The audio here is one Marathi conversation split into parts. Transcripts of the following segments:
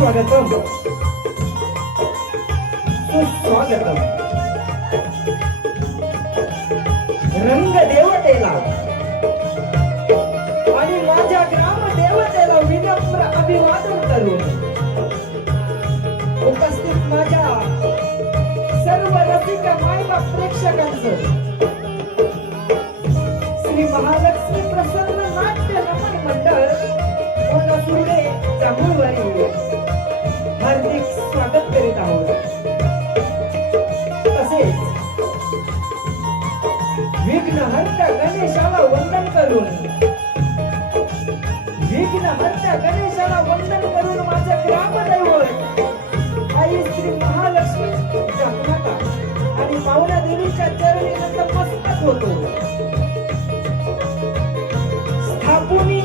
स्वागतम सुस्वागतम रंग देवतेला आणि माझ्या ग्राम देवतेला विनम्र अभिवादन करून उपस्थित माझ्या सर्व रसिक मायबाप प्रेक्षकांचं श्री महालक्ष्मी प्रसन्न नाट्य रमण मंडळ कोल्हापूरचे जांभूळवाडी हार्दिक स्वागत करीत आहोत। तसेच विघ्नहर्ता गणेशाला वंदन करून माझं ग्रामदैवत आई श्री महालक्ष्मी जगमाता आणि पावना देवीच्या चरणी नतमस्तक होतो। स्थापुनी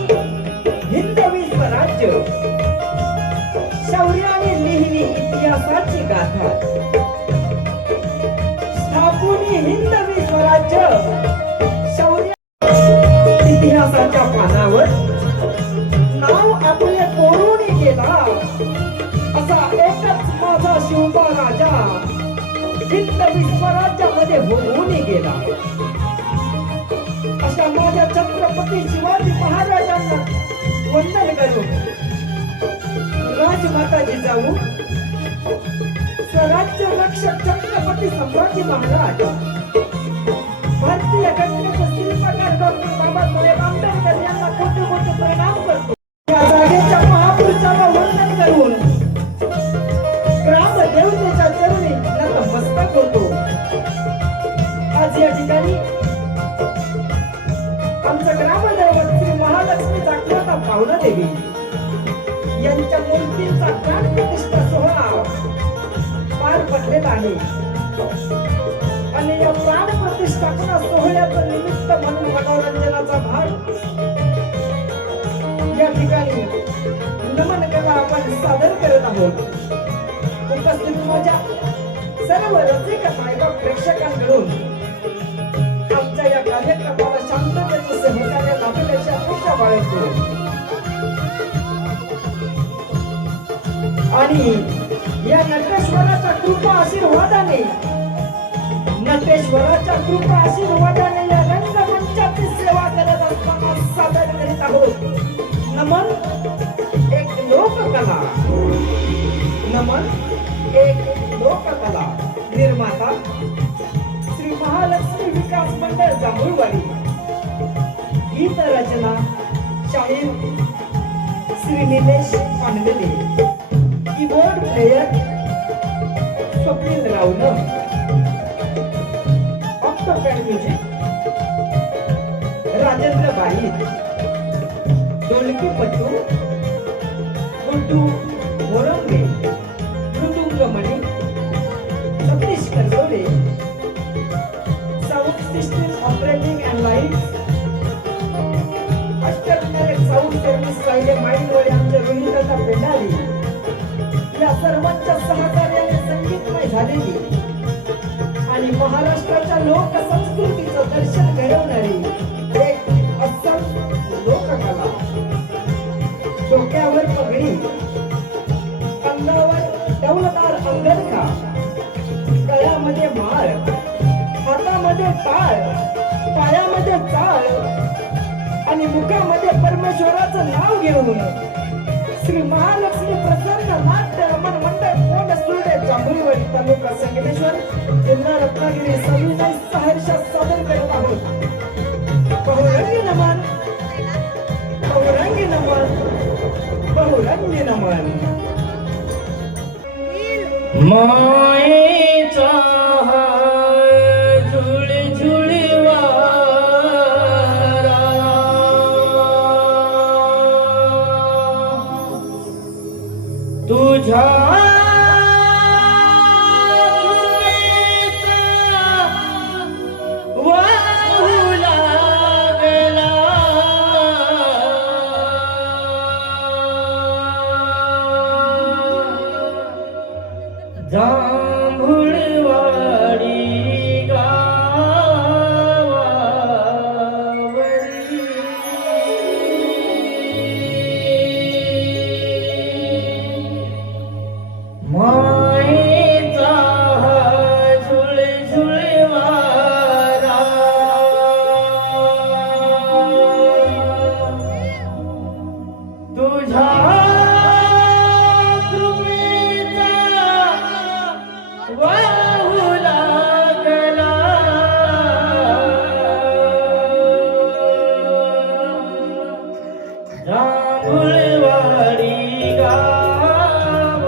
हिंदवी स्वराज्य शौर्याने लिहिली इतिहासाची गाथा। स्थापुनी हिंदवी स्वराज्य शौर्य इतिहासाच्या पानावर नाव आपले कोरून गेला असा एकच माझा शिवबा राजा हिंदवी स्वराज्यामध्ये होऊन गेला। अशा माझ्या छत्रपती शिवाजी महाराजांना वंदन करून राजमाता जिजाऊ स्वराज्य रक्षक छत्रपती संभाजी महाराज भारतीय घटनेचे शिल्पकार डॉक्टर बाबासाहेब आंबेडकर यांना मोठे मोठे प्रणाम करतो। या जागेच्या महापुरुषाला वंदन करून ग्राम देवतेच्या चरणी नतमस्तक होतो। आज या ठिकाणी आमचं ग्रामदैवत श्री महालक्ष्मी जागृता पावना देवी यांच्या मूर्तींचा प्राण प्रतिष्ठा सोहळा पार पडलेला आहे आणि या प्राण प्रतिष्ठापना सोहळ्याचं निमित्त म्हणून मनोरंजनाचा भाग या ठिकाणी नमन कला आपण सादर करत आहोत। उपस्थित माझ्या सर्व रसिक मायबाप प्रेक्षकांकडून आमच्या या कार्यक्रमाला शांततेचं सहकार्य लाभेल अशी अपेक्षा बाळगतो आणि या नटेश्वराच्या कृपा आशीर्वादाने या रंगमंचाची सेवा करत असताना सादर करीत आहोत नमन एक लोककला। नमन एक लोककला निर्माता श्री महालक्ष्मी विकास मंडळ जांभूळवाडी। गीत रचना शाहीर Shri Nilesh Panvele. Keyboard player Swapnil Rawal. Octopad music Rajendra Bai. ढोलकी पट्टू गुड्डू मोरंगे। मृदुंगमणी Satish Karjore. Sound system operating and light Ashtavinayak sound service साहिले माइंडवर आमच्या रोहिदादा पेंडारी या सर्वांच्या सहकार्याने संगीतमय झालेली आणि महाराष्ट्राच्या लोक संस्कृतीचं दर्शन घडवणारी एक अस्सल लोककला। डोक्यावर पगडी, अंगावर डौलदार अंगरखा, गळ्यामध्ये माळ, हातामध्ये टाळ, पायामध्ये चाळ आणि मुखामध्ये परमेश्वराचं नाव घेऊन श्री महालक्ष्मी प्रसन्न नाट्य रमण मंडळ कोल्हापूरचे जांभूळवाडी तालुका संगमेश्वर जिल्हा रत्नागिरी सविनय सहर्षात सादर करत आहोत। बहुरंगी नमन, बहुरंगी नमन, बहुरंगी नमन। मायेचा झुळी झुळी वारा तुझ्या जांभूळवाडी गावावरी तुझ्या कृपेचा वाहू लागला जांभूळवाडी गावावरी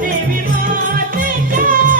देवी मातेच्या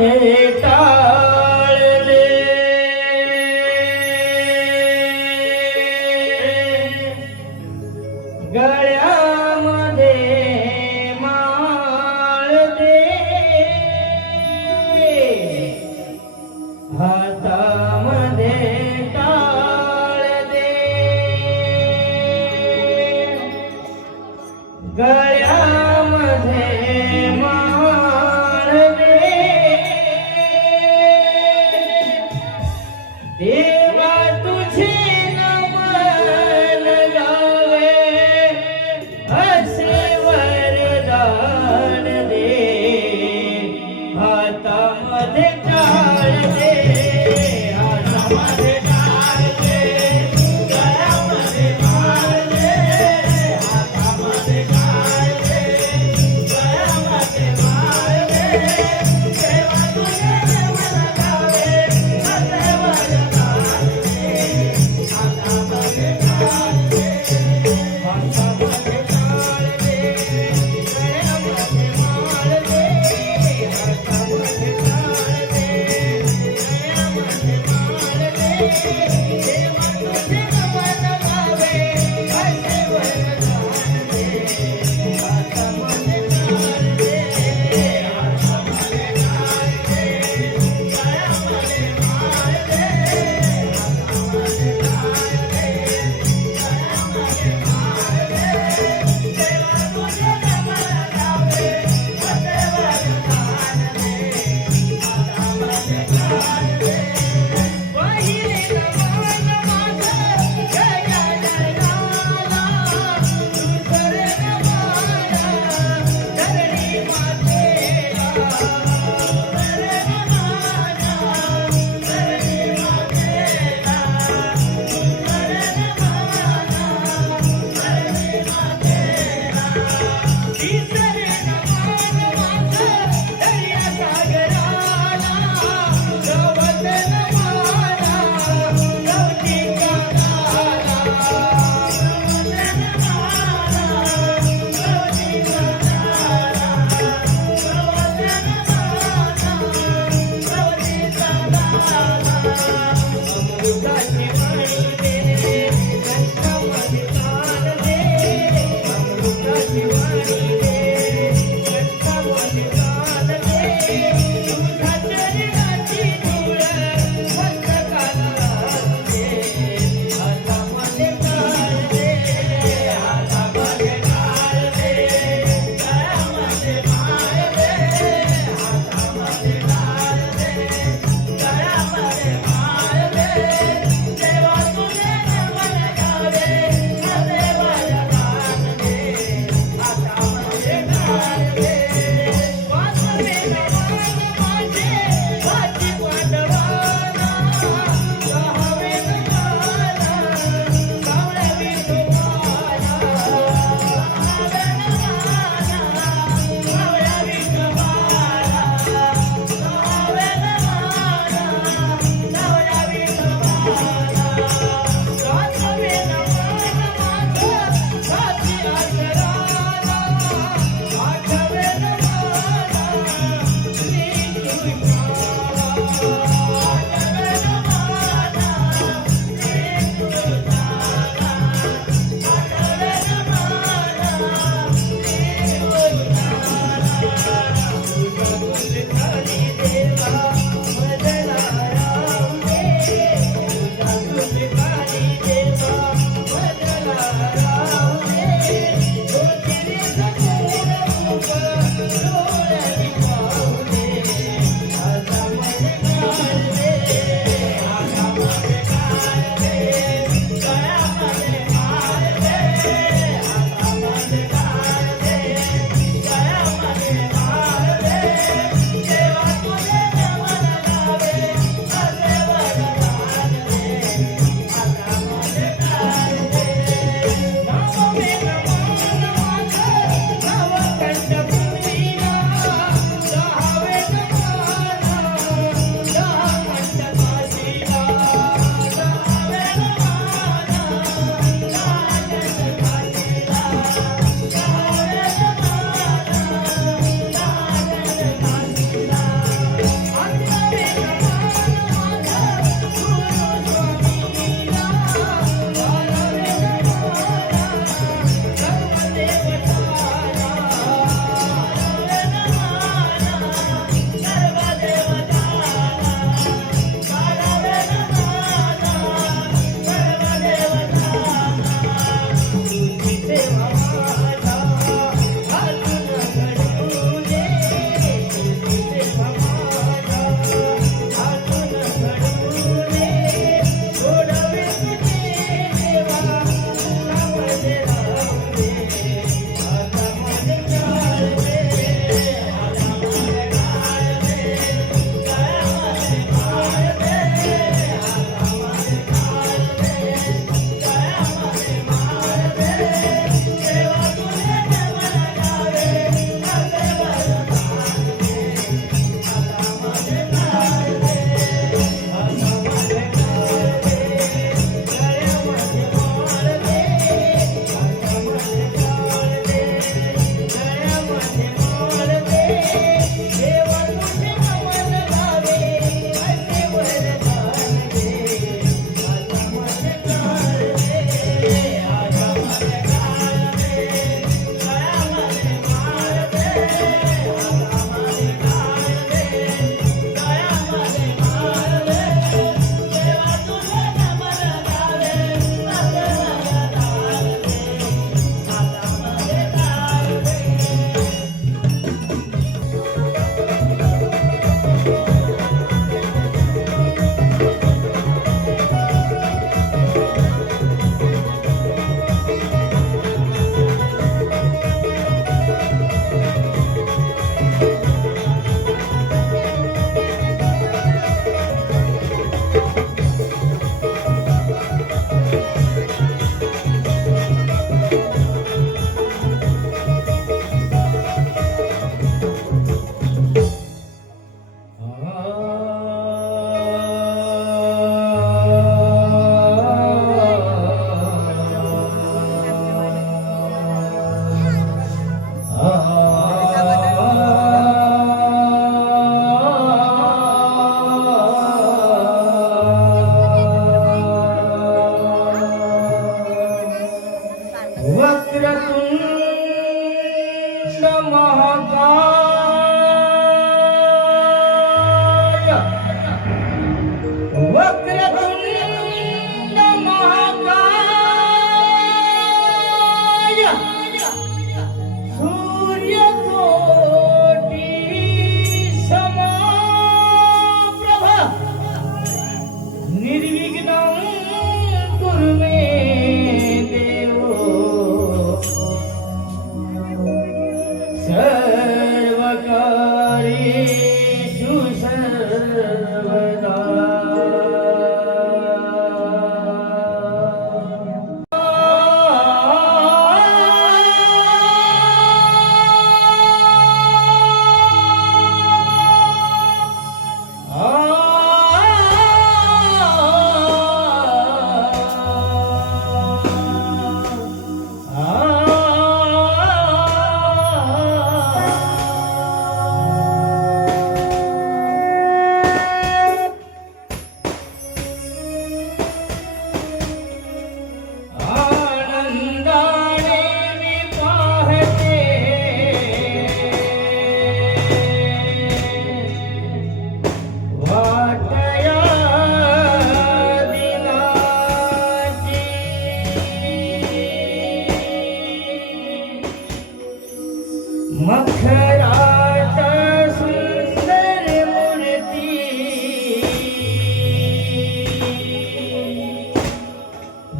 गळ्यामध्ये टाळ दे गळ्यामध्ये माळ दे हातामध्ये टाळ दे गळ्यामध्ये माळ दे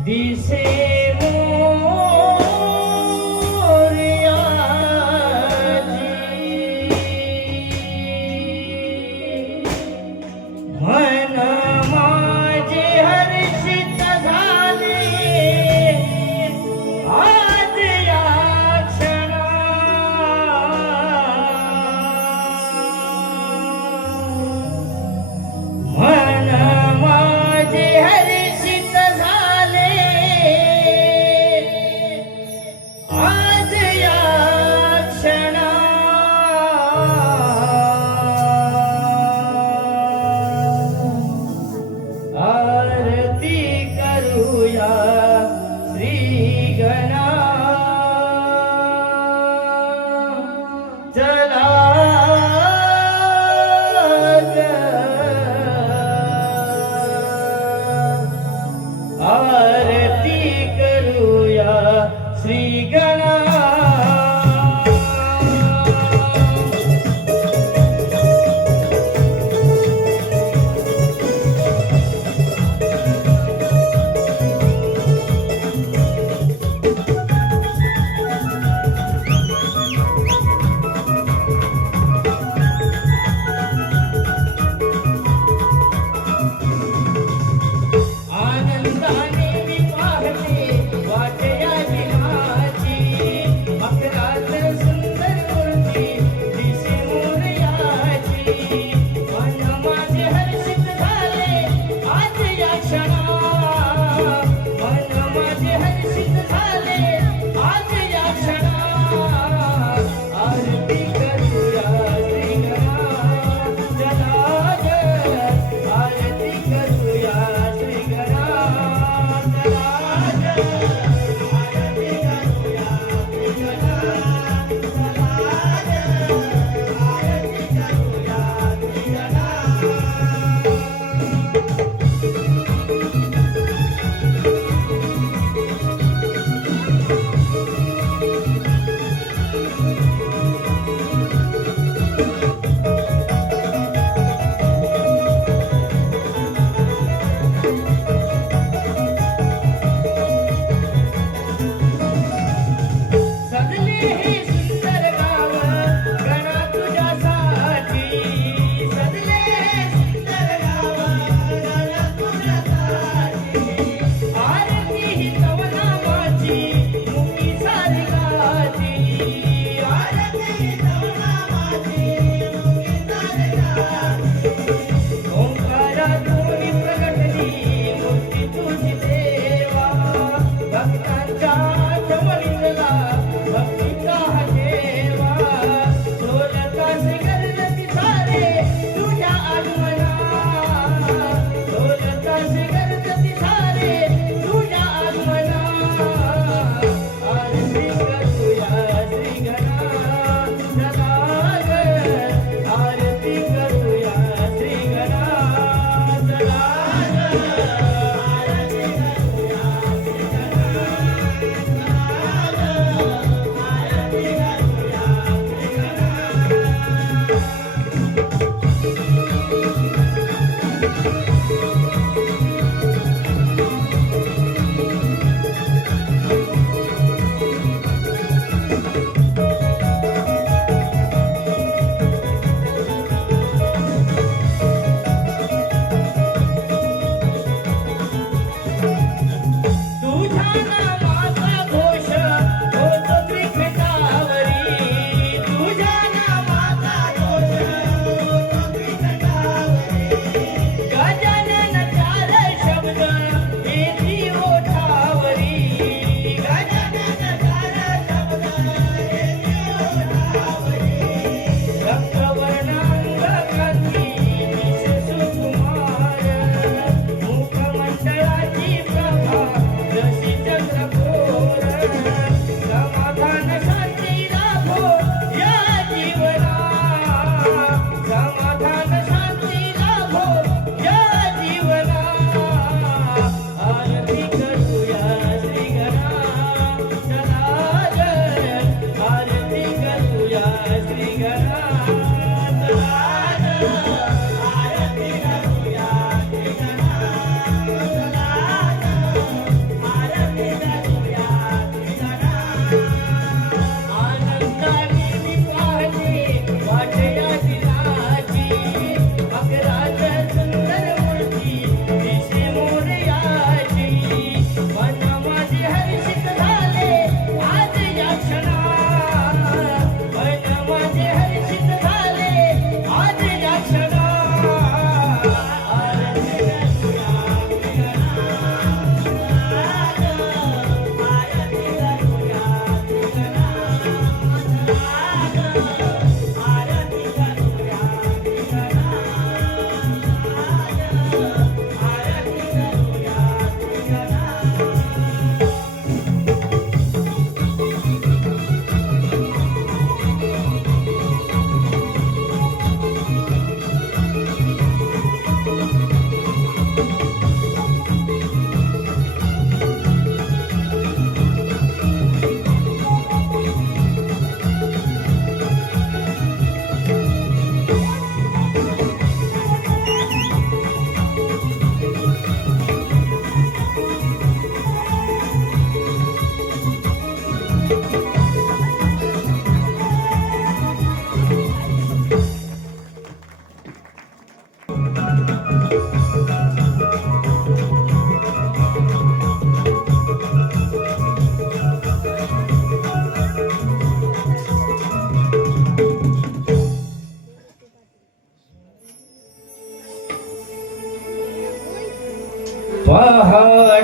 दिसे मोरयाची मन माझे हर्षित झाले आज या क्षणा मन माझे हर्षित झाले आज या क्षणा आरती करूया श्री गणा चला आरती करूया श्री गणा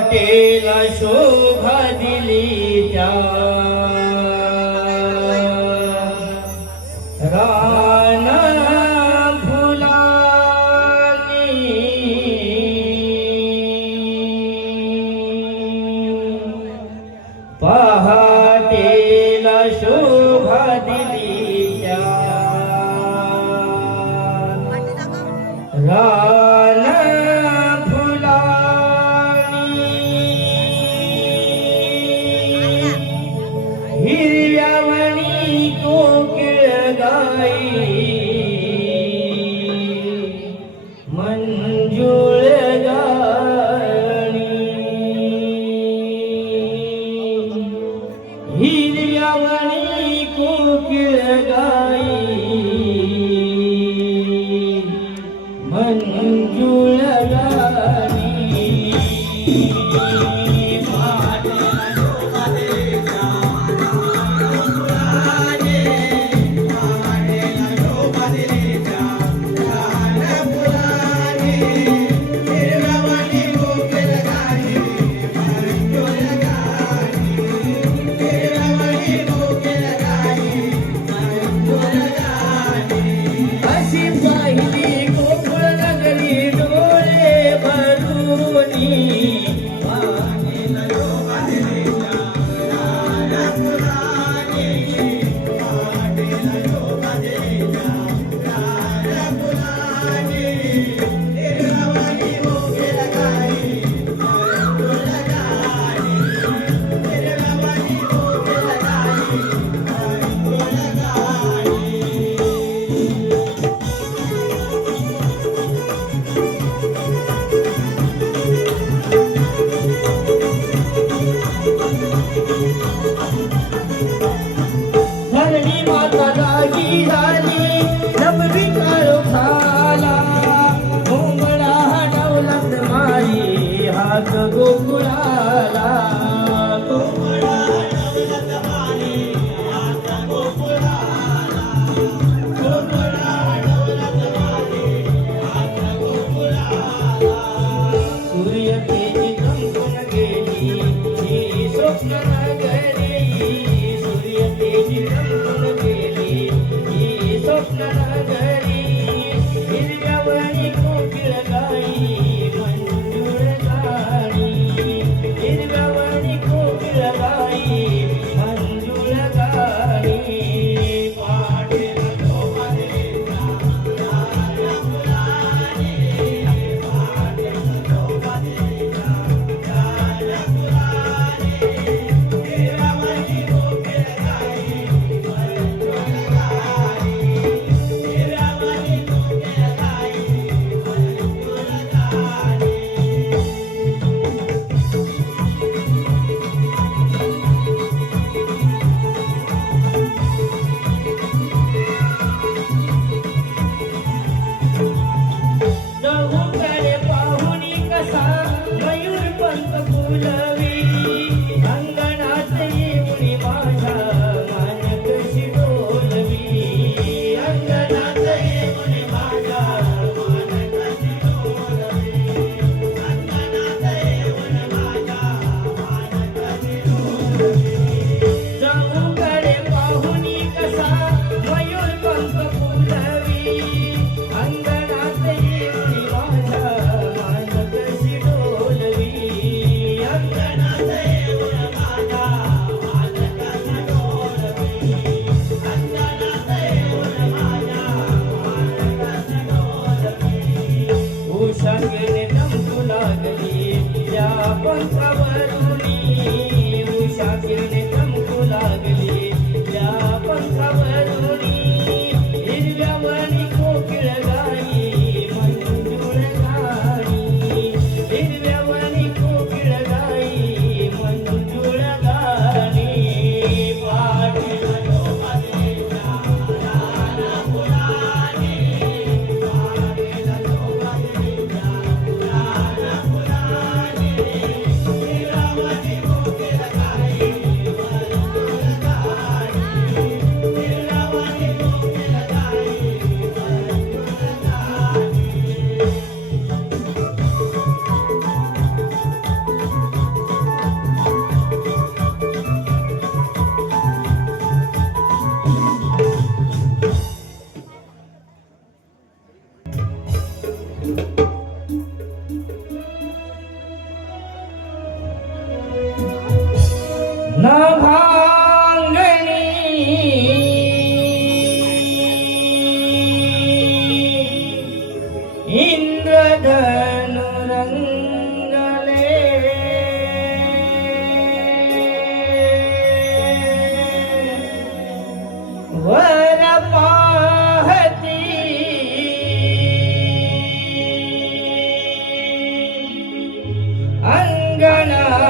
पहाटेला शोभा दिली त्या राना फुलांनी पहाटेला शोभा दिली त्या राना हिरव्यावणी कोकिळ गाई मंजुळ गाणी हिरव्यावणी कोकिळ गाई मंजुळ गाणी अशी पाहिली गोकुळ नगरी डोळे भरूनी धरणी माता जागी झाली नवरी काळो खाला घोंगडा डवलत मारी हात गोकुळाला सूर्य तेजी चमकून गेली ही स्वप्न नगरी सूर्य तेजी चमकून गेली ही स्वप्न नगरी हिरव्यावणी कोकिळ गाई मंजुळ गाणी हिरव्यावणी कोकिळ गाई मंजुळ गाणी इंद्रधनु रंगले वर पाहती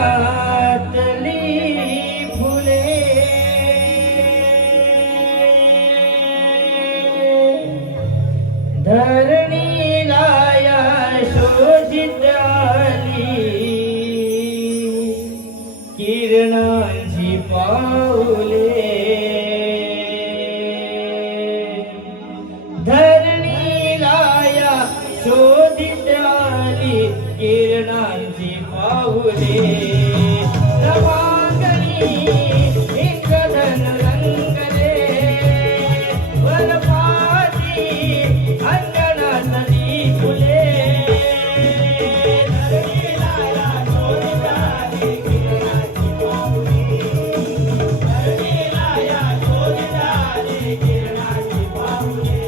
अंगणातली फुले धरणीला या शोधित आली किरणांची पाऊले धरणीला या शोधित आली किरणांची पाऊले नवांगणी इंद्रधन रंगले वरपाती अंगणातली फुले धरणीला या शोधित आली किरणांची पाऊले धरणीला या शोधित आली किरणांची पाऊले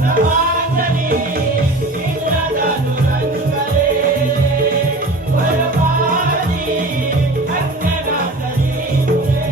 नवांगणी इंद्रधन रंगले वरपाती अंगणातली फुले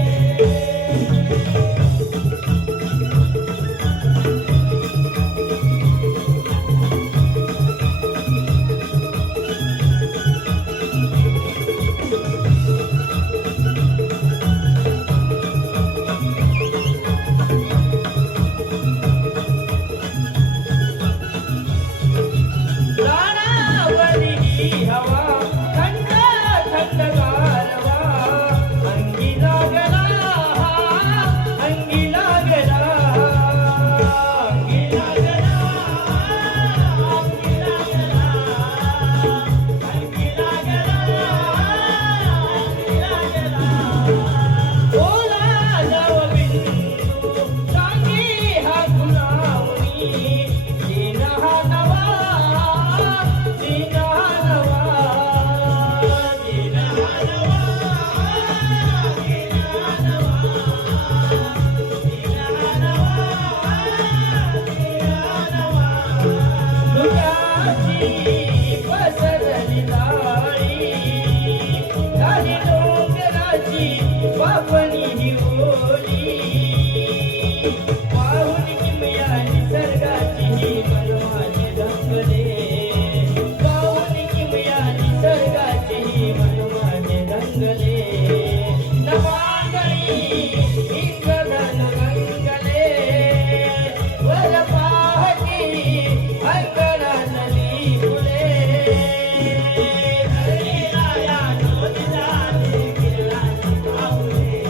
प्राणावली हवा थंड थंड गारवा अंगी लागला अंगी लागला अंगी लागला अंगी लागला अंगी लागला अंगी लागला ओला जाव बिंदू सांगी हा गुणावणी दिन हा नवा दिन हा नवा दिन हा नवा दिन हा नवा दिन हा नवा दिन हा नवा दुःखाची पसरली जाळी झाली डोंगराची वापणी ही ओली पाहून किमया निसर्गाची ही मनमाने रंगले पाहून किमया निसर्गाची ही मनमाने रंगले नवांगणी इंद्रधन रंगले वर पाहती अंगणातली फुले धरणीला या शोधित आली किरणांची पाऊले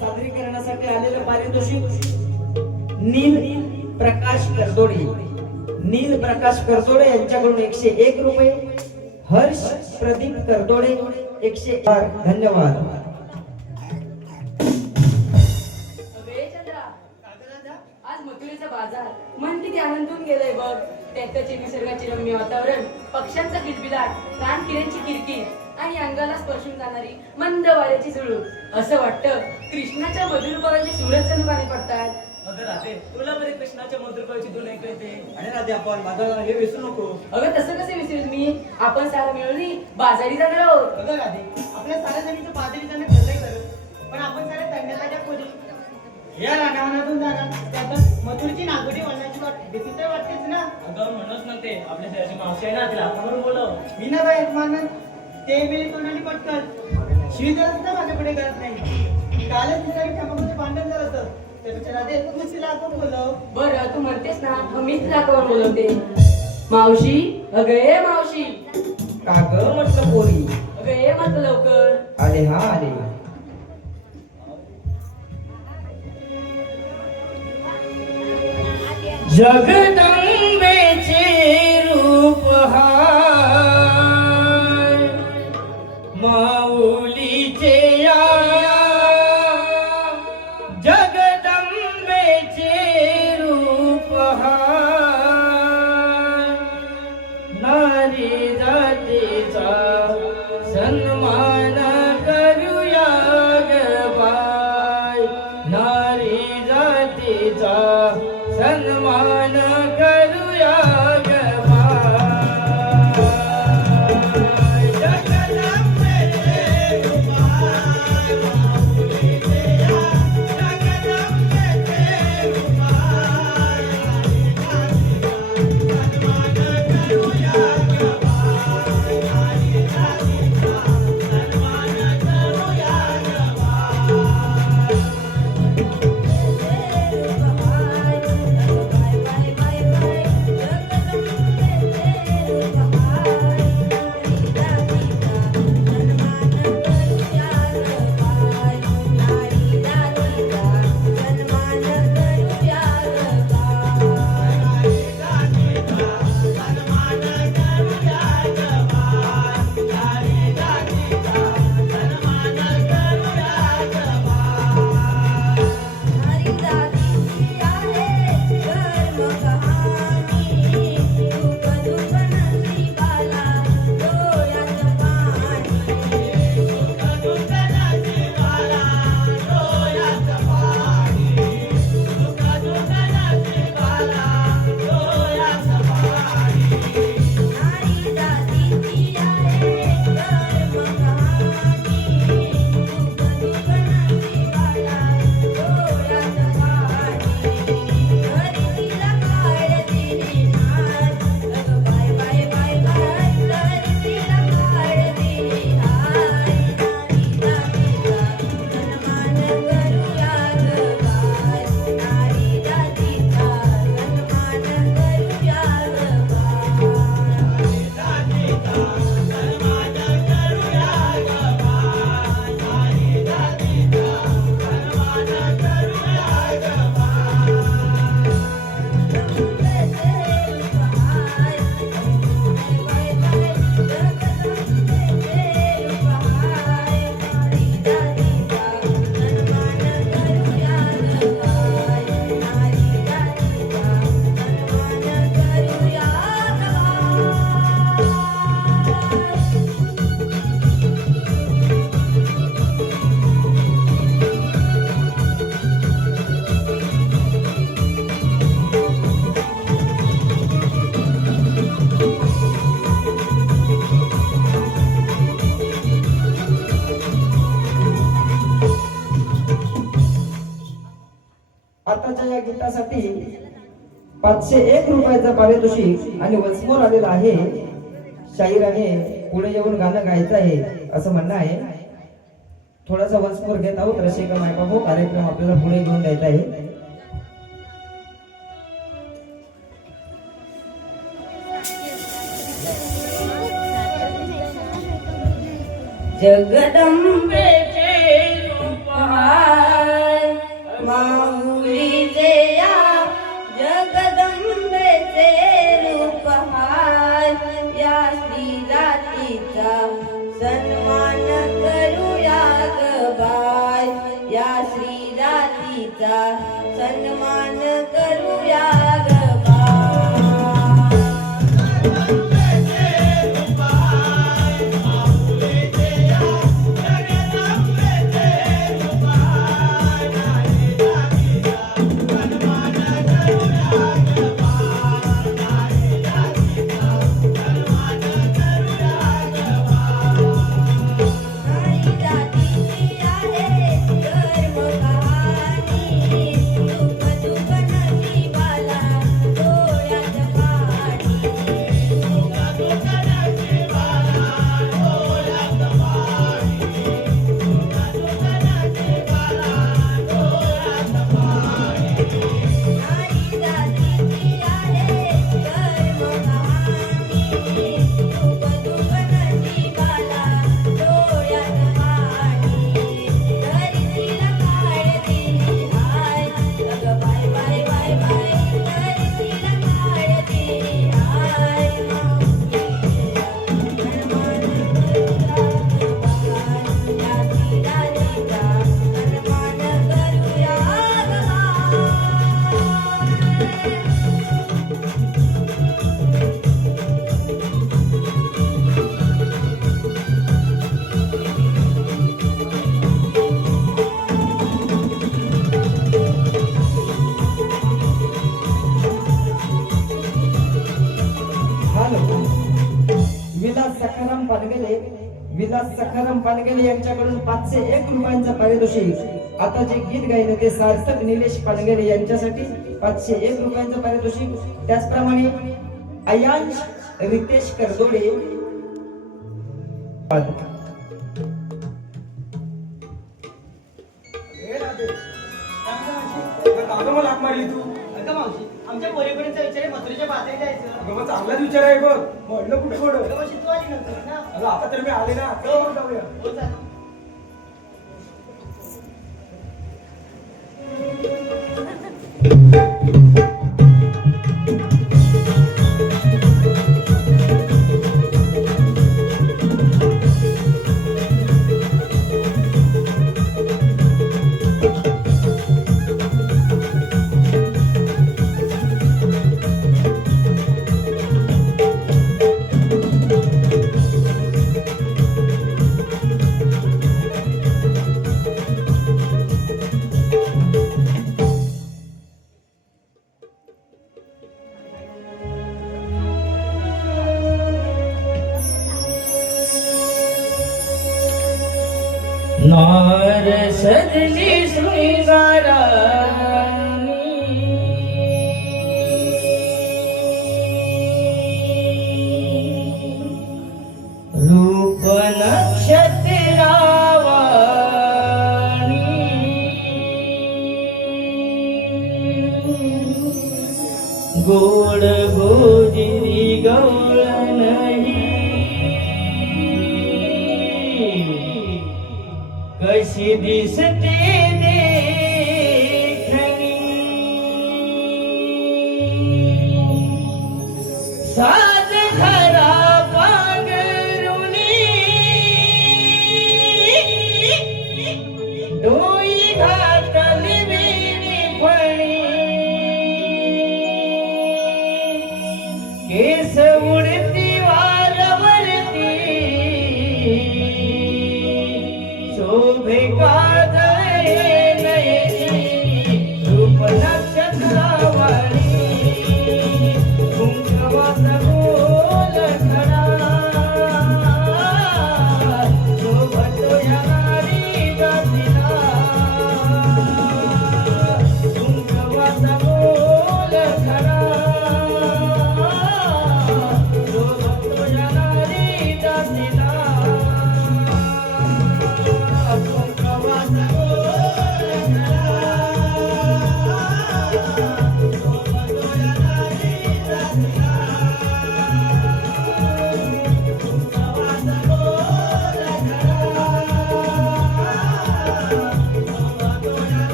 सादरीकरणासाठी आलेलं पारितोषिक नील प्रकाश करदोडे, नील प्रकाश करदोडे यांच्याकडून 101 रुपये, हर्ष प्रदीप करदोडे 108. धन्यवाद. अबे चंद्रा, आज मथुरेचा बाजार मन किती आनंदून गेलंय बघ. त्याचे निसर्गाचे रम्य वातावरण, पक्ष्यांचा किलबिलाट, रानकिऱ्यांची किरकिर आणि अंगाला स्पर्शून जाणारी मंद वाऱ्याची झुळूक. असं वाटतं कृष्णाच्या मधुर पदाचे सूरज जणू पाणी पडतात. अगं राधे, तुला बरे कृष्णाच्या मधुर कळची धून ऐकू येते. आणि राधे, आपण बाजाराला हे विसरू नको. अगं तसं कसे विसरेल मी? आपण सारा मिळून बाजारी जाणार आहोत. अगं राधे, आपल्या साऱ्या जणीचं बाजारी जाणं ठरलंय खरं, पण आपण साऱ्या तंगण्याच्या खोली या रानावनातून जाणार. त्यातच मथुरची नागोडी वळण्याची वाट भीती तर वाटतेच ना. अगं म्हणूनच ना ते आपल्या शहराची मावशी आहे ना, तिला आपण म्हणून बोलव. मी ना बाई मानत ते मेले तोंडाने पटकन शिवीदार सुद्धा माझ्या पुढे करत नाही. कालच तिच्या क्षमामध्ये भांडण झालं होतं. त्यापेक्षा राधे तू तिला आपण बोलव. बरं तू म्हणतेस ना, मग मी तुला कवर बोलवते. मावशी, अगं ये मावशी, का ग म्हटलं पोरी? अगं ये म्हटलं लवकर. आले हा आले. जगदंबेचे रूप हाय, माऊलीचे या जगदंबेचे रूप हाय, नारी जातीचा सन्मान करूया ग बाय, नारी जातीचा सन्मान करूया ग बाय. जगदंबेचे रूप हाय, माऊलीचे या जगदंबेचे रूप हाय, सन्मान करूया ग बाय, नारी जातीचा सन्मान करूया ग बाय. आताच्या या गीतासाठी 501 रुपयाचा पारितोषिक आणि वचमोर आलेला आहे. शाहिराने पुढे येऊन गाणं गायचं आहे असं म्हणणं आहे. थोडासा वचमोर घेत आहोत. रसिका मायबाबू, कार्यक्रम आपल्याला पुढे घेऊन द्यायचा आहे. जगदंबेचे रूप हाय, पानगेले, विलास सखाराम पानगेले यांच्याकडून 501 रुपयांचं पारितोषिक. आता जे गीत गायले ते सार्थक निलेश पानगेले यांच्यासाठी 501 रुपयांचं पारितोषिक. त्याचप्रमाणे अयांश रितेश करदोडे हाक मारली तू. अगं मावशी, आमच्या पोरीपर्यंत विचार मथुरेच्या बाजारी जायचं. अगं मग चांगलाच विचार आहे बघ. म्हणलं कुठे सोड. अगं मावशी, तू आली नंतर ना. अगं आता तर मी आले ना. चल जाऊया. हो चालेल. नार सजली श्रृंगारानी रूप नक्षत्रावाणी गोड गोजिरी गवळणही कशी दिसते देखणी साज खरा पांघरुणी डोई घातली वेणी फणी केस उडती वारवरती शोभे काजळे नयनी रूप नक्षत्रावाणी कुंकवाचा गोल खडा शोभतो या नारी जातीला कुंकवाचा गोल खडा शोभतो या नारी जातीला कुंकवाचा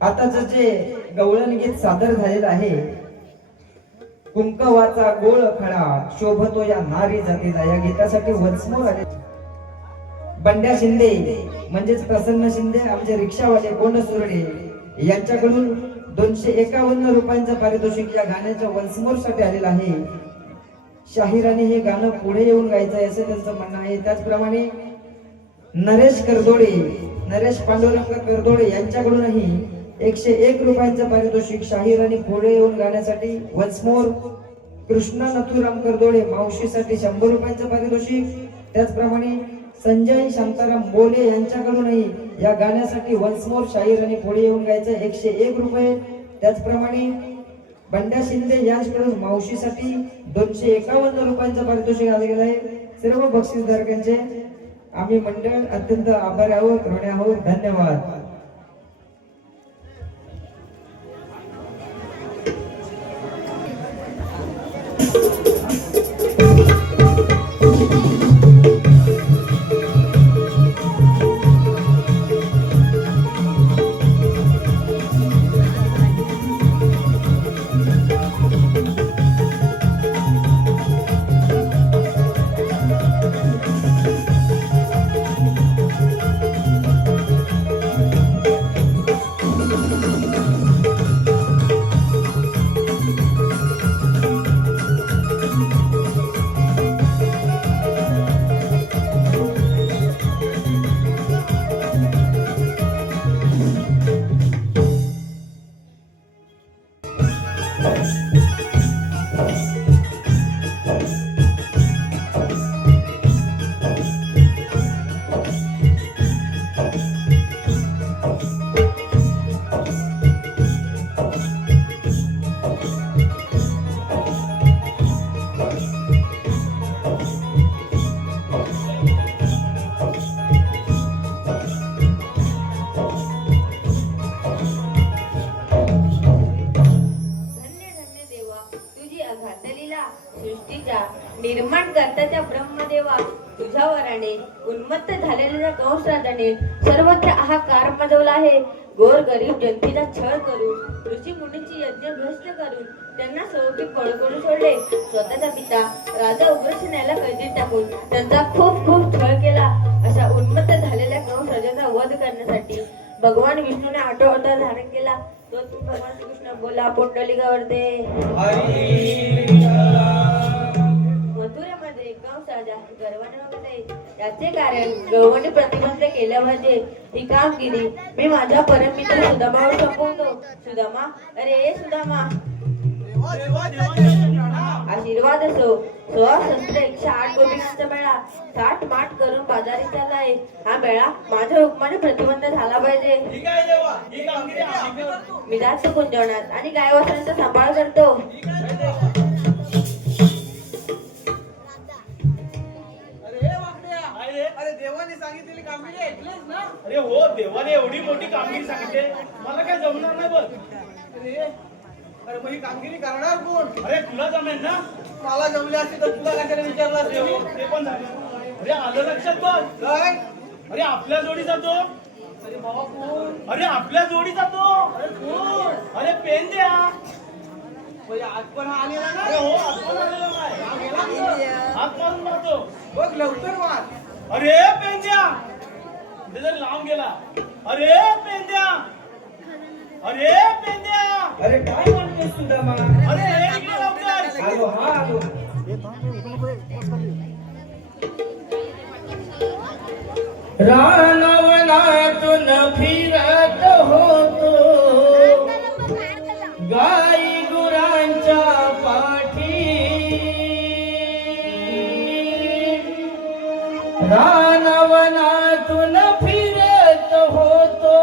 आताच जे गवळण गीत सादर झालेलं आहे, कुंकवाचा गोळ खडा शोभतो या नारी जातीला, या गीतासाठी वन्स मोर आले बंड्या शिंदे म्हणजेच प्रसन्न शिंदे, आमचे रिक्षावाले कोंड सुरडे यांच्याकडून 251 रुपयांचं पारितोषिक या गाण्याच्या वन्स मोर साठी आलेलं आहे. शाहिराने हे गाणं पुढे येऊन गायचं आहे असं त्यांचं म्हणणं आहे. त्याचप्रमाणे नरेश करदोडे, नरेश पांडुरंग करदोडे यांच्याकडूनही 101 रुपयांचं पारितोषिक शाहिराने पुढे येऊन गाण्यासाठी वन्स मोर. कृष्णा नथुराम करदोडे मावशीसाठी 100 रुपयांचं पारितोषिक. त्याचप्रमाणे संजय शांताराम बोले यांच्याकडूनही या गाण्यासाठी वन्स मोर शाहिराने पुढे येऊन गायचं 101 रुपये. त्याचप्रमाणे बंड्या शिंदे यांच्याकडून मावशीसाठी 251 रुपयांचं पारितोषिक आले गेलं आहे. सर्व बक्षीसधारकांचे आम्ही मंडळ अत्यंत आभारी आहोत, ऋणी आहोत. धन्यवाद. निर्माण करता ब्रह्मदेवा तुझ्या वराने उन्मत्त झालेल्या कंसराजाने सर्वत्र हाहाकार माजवला आहे. गोर गरीब जनतेचा छळ करून ऋषी मुनीची यज्ञ भ्रष्ट करून त्यांना सौखी पळ करून सोडले. स्वतःचा पिता राजा उग्रसेनाला कैदीत टाकून त्यांचा खूप खूप छळ केला. अशा उन्मत्त झालेल्या कंसराजाचा वध करण्यासाठी भगवान विष्णूने 8 अवतार धारण केला. तो भगवान कृष्ण बोला पुंडलिकावरते. मथुरेमध्ये कंसराजा गर्वाने होते. याचे कारण गौवाने प्रतिबंध केल्या म्हणजे ही कामगिरी मी माझ्या परममित्र सुदामावर सोपवतो. सुदामा, अरे सुदामा, आशीर्वाद असो. 16 शस्त्र 108 गोपिकांचा मेळा 60 माठ करून बाजारी चाललाय. हा मेळा माझ्या हुकमाने प्रतिबंध झाला पाहिजे. मी जास्त कुंजवणार आणि गायवासनांचा सांभाळ करतो. अरे देवाने सांगितलेली कामगिरी ऐकलीस ना? अरे हो, देवाने एवढी मोठी कामगिरी सांगितली, मला काय जमणार नाही बघ. अरे मग ही कामगिरी करणार कोण? अरे तुला जमेल ना? मला जमले असते तर तुला कशाला विचारलं असते? ते पण झालं. अरे आलं लक्षात बघ. काय? अरे आपल्या जोडी जातो. अरे बाबा कोण? अरे आपल्या जोडी जातो. अरे कोण? अरे पेन द्या. आज पण हा आलेला ना? अरे हो, आज पण आलेला नाही. हात मारून मारतो बघ, लवकर मार. अरे पेंद्या, ते जर लांब गेला. अरे पेंद्या, अरे पेंद्या. अरे काय म्हणतोस सुदामा? अरे इकडे लवकर. आलो, हा आलो. रानवनातून फिरत होतो गाई गुरांच्या पाठी. रानवनातून फिरत होतो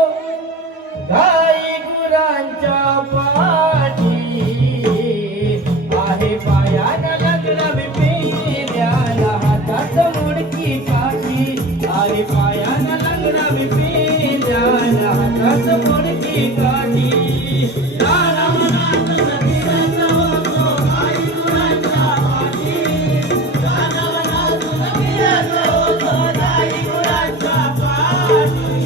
गाई गुरांच्या पाठी. आहे पायानं लग्न मी पेल्याला हातात मुडकी काठी. आहे पायानं लग्न मी पेल्याला हातात मुडकी काठी. रानवनातून फिरत होतो गाई गुरांच्या पाठी. रानवनातून फिरत होतो गाई गुरांच्या पाठी.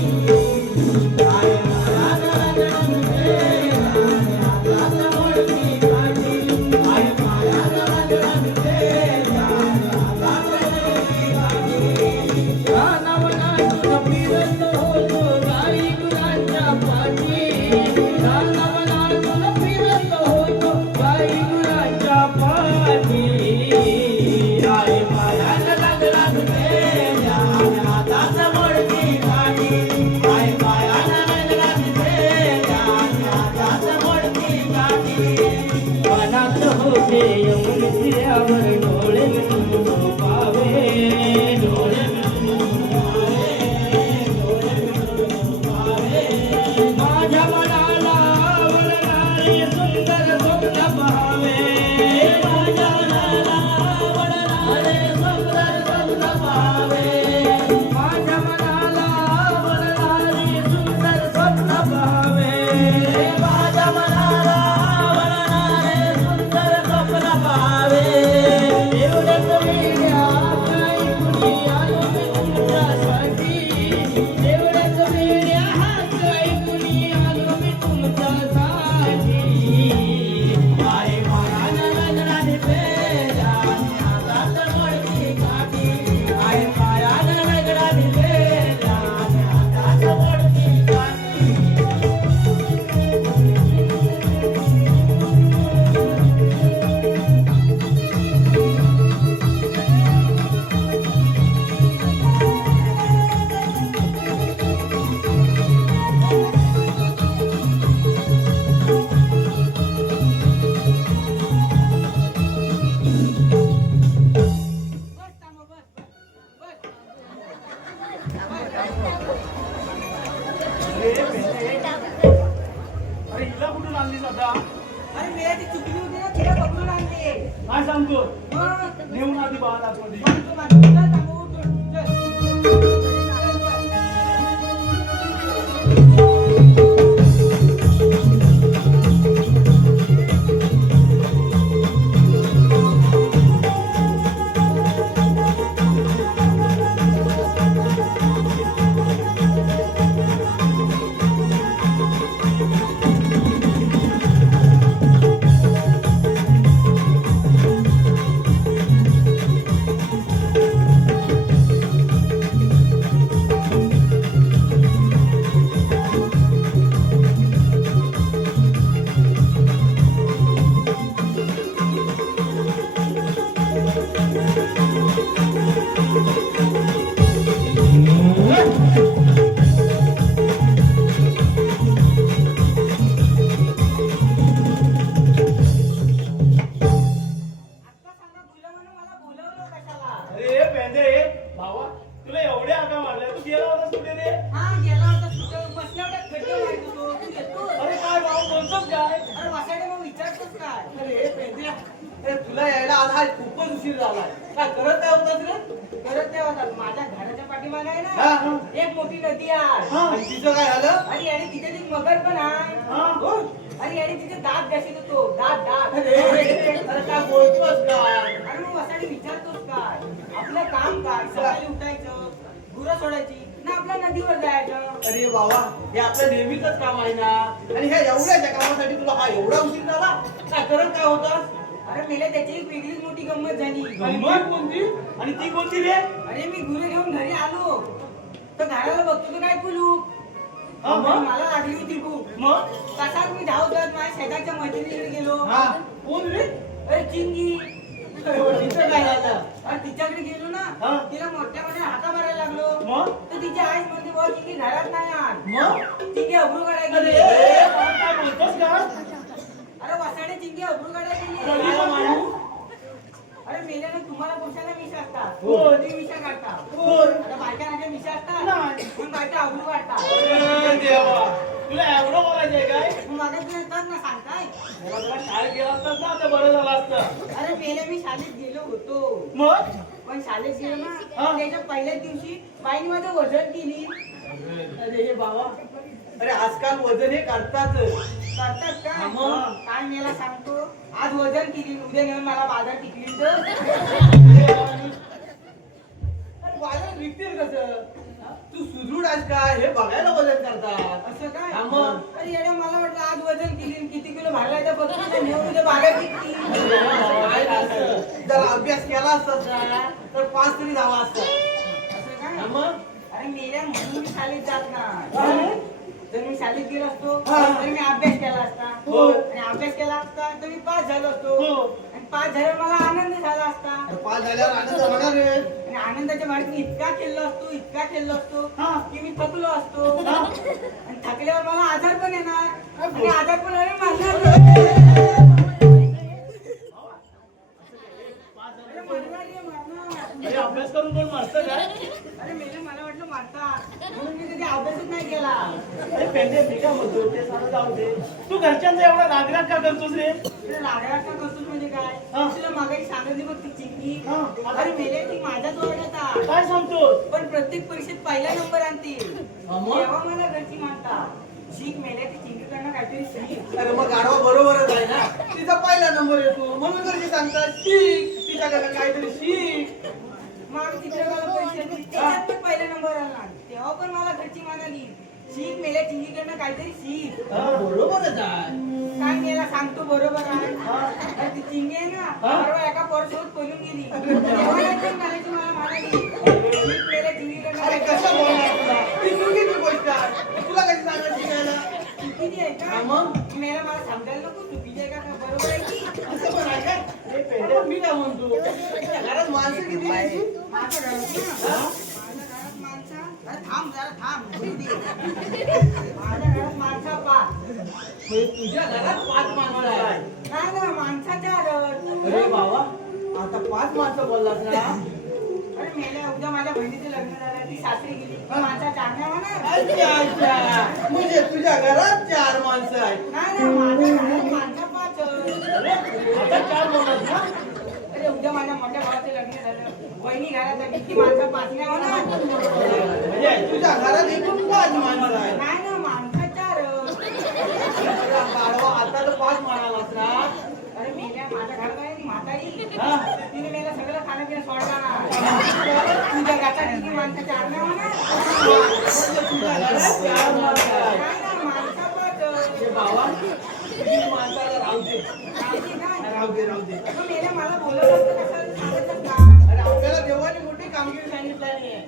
वेळाची चुकली होती ना तिला पकडून आणते. काय सांगतो मग नेऊन आधी बाहेर आतमध्ये सांगतो, चल सांगू, चल. आता सांगा गुलामानं मला बोलवलं कशाला? अरे पेंदे भावा तुला एवढे आगा मारले तू गेला होतास कुठे रे हा गेला होता सुटं, बसल्या होत्या खड्डे मारत होतो. तू येतोस? अरे काय भाऊ बोलतोस काय अरे वासाडे मग विचारतोस काय? अरे पेंद्या, अरे तुला यायला आज हा खूपच उशीर झालाय. काय करत काय होतास रे? करत नाही होता. माझ्या घराच्या पाठीमागे आहे हा, ना हा. एक मोठी नदी आहे. आणि तिचं काय झालं? आणि तिथे एक मगर पण आहे. हा हो? आणि तिथे दात घासीत होतो. दात. अरे अरे काय बोलतोस काय? अरे मग वसाडी विचारतोस काय? आपलं काम काय? सकाळी उठायचं, गुरं सोडायची ना आपल्या नदीवर जायचं. अरे बाबा हे आपलं नेहमीच काम आहे ना. आणि ह्या एवढ्याच्या कामासाठी तुला हा एवढा उशीर झाला? काय करत काय होतास? अरे मेले त्याची एक वेगळीच मोठी गंमत झाली. आणि ती कोणती? आणि ती कोणती रे अरे मी गुरं घेऊन घरी आलो तर घराला बघतो तर काय कुलू. हा, मग? मला लागली होती भूक. मग तसाच मी धावत माझ्या शेजारच्या मैत्रिणीकडे गेलो. हा कोण रे? अरे चिंगी. तिचं काय झालं? अरे तिच्याकडे गेलो हा. ना तिला मोठ्यापणे हाका मारायला लागलो. मग तर तिची आई म्हणते बाबा चिंगी घरात नाही आज. मग चिंगी अब्रू काढायला अरे गेली. भाऊ, काय बोलतोस काय अरे वासाडे चिंगी अब्रू काढायला कधी गेली. पण मारू? अरे मेल्यानं तुम्हाला पुरुषाला मिशा असतात. हो. ती मिशा काढतात. हो. आता बायकांना मिशा असतात. नाही. मग बायका अब्रू काढतात. अरे देवा तुला एवढं बोलायचंय काय मग माझ्या तुला येतात ना सांगताय. मला तुला शाळेत गेला असतास ना तर बरं झालं असतं अरे मेल्या मी शाळेत गेलो होतो. मग पण शाळेत गेलो ना हा. त्याच्या पहिल्याच दिवशी बाईने माझं वजन केली. अरे हे बाबा अरे आजकाल वजन हे करतात. करतात का? हा मग. काय मेला सांगतो आज वजन केली उद्या नेऊन मला बाजार टिकली तर. बाजार विकतील कसं? तू सुदृढ आहेस काय हे बघायला वजन करतात. असं काय? हा मग. अरे येड्या मला वाटलं आज वजन केली किती किलो भागलायचं बघतो नेऊन उद्या बाजार टिकली. काय असं? जर अभ्यास केला असतास ना तर 5 तरी झाला असता. असं हा काय? मग. अरे मेल्या म्हणून मी शाळेत जात नाही. जर मी शाळेत गेलो असतो हा. तर मी अभ्यास केला असता. हो. आणि अभ्यास केला असता तर मी पास झालो असतो. हो. आणि पास झाल्यावर मला आनंद झाला असता. अरे 5 झाल्यावर आनंद होणार रे. आणि आनंदाच्या मार्ग मी इतका खेळलो असतो हा. की मी थकलो असतो. आणि थकल्यावर मला आजार पण येणार आणि आजार पण आले मरणार. अरे मरणार रे, मरणार. अरे अभ्यास करून कोण मारतं काय अरे मेले मला वाटलं मारतात म्हणून मी कधी अभ्यासच नाही केला. अरे पेंडे मी काय म्हणतो ते सारं जाऊ दे तू घरच्यांचा एवढा रागराग का करतोस रे तुला लागायला का करतोस म्हणजे काय? हा. तुला मागाई सांगितली बघ ती चिंगी. हा. अरे मेले ती माझ्याच ओरडतात. काय सांगतोस पण प्रत्येक परीक्षेत पहिला नंबर आणतील. हा मग? तेव्हा मला घरची मानतात. शीख मेले ती चिंगीकडनं काहीतरी शीख. अरे मग गाढवा बरोबरच आहे ना. तिचा पहिला नंबर येतो म्हणून घरचे सांगतात शिक तिच्याकडे काहीतरी शिक. मग चित्रकला परीक्षेत त्याच्यात पण पहिला नंबर आला. तेव्हा पण मला घरची मानाली. शीख मेल्या चिंगीकडनं काहीतरी शीख. बरोबरच आहे. काय मेला सांगतो बरोबर आहे. अरे ती चिंगी आहे ना परवा एका पोरसोबत पळून गेली. तेव्हा नाही पण घालायची मला म्हणाली. शीख मेल्या चिंगीकडनं अरे काहीतरी कसं बोलणार तुला? ती चुकीची गोष्ट आहे. तुला कशी सांगणार शिकायला? चुकीची आहे हा का? मग? मेला मला समजायला नको चुकीची आहे का बरोबर आहे की? असं पण आहे काय? अरे पण मी काय म्हणतो घरात माणसं किती आहे? माझ्या घरात ना, माझ्या घरात माणसं अरे थांब जरा थांब बोलू दे. माझ्या घरात माणसं 5. म्हणजे तुझ्या घरात 5 माणसं आहेत. नाही ना माणसाच्या घरात. अरे बाबा आता 5 माणसं बोललास ना. अरे मेल्या उद्या माझ्या बहिणीचं लग्न झालं ती सासरी गेली ती माणसा चांगल्या म्हणा. अच्छा अच्छा म्हणजे तुझ्या घरात 4 माणसं आहेत. नाही ना माझ्या घरात माणसं 5 अरे आता 4 बोलत ना अरे उद्या माझ्या मोठ्या भावाचे लग्न झालं वहिनी घरात आहे, किती माणसं पाच नाही होणार म्हणजे तुझ्या घरात एकूण 5 माणसं आहेत. नाही ना माणसं 4. अरे बाळवा, आता तर 5 म्हणालास ना. अरे मेल्या माझ्या घरात आहे ती म्हातारी हा. तिने मेला सगळं खाणं पिणं सोडला ना तुझ्या घरात किती माणसं 4 नाही होणार तुझ्या घरात 4 माणसं आहेत. नाही ना माणसं पाच. हे बाबा, 3 माणसाला राहू दे. माहिती काय राहू दे. तू मेल्या मला बोलत असतं कसं सांगितलं का अरे आपल्याला देवाने मोठी कामगिरी सांगितली आहे.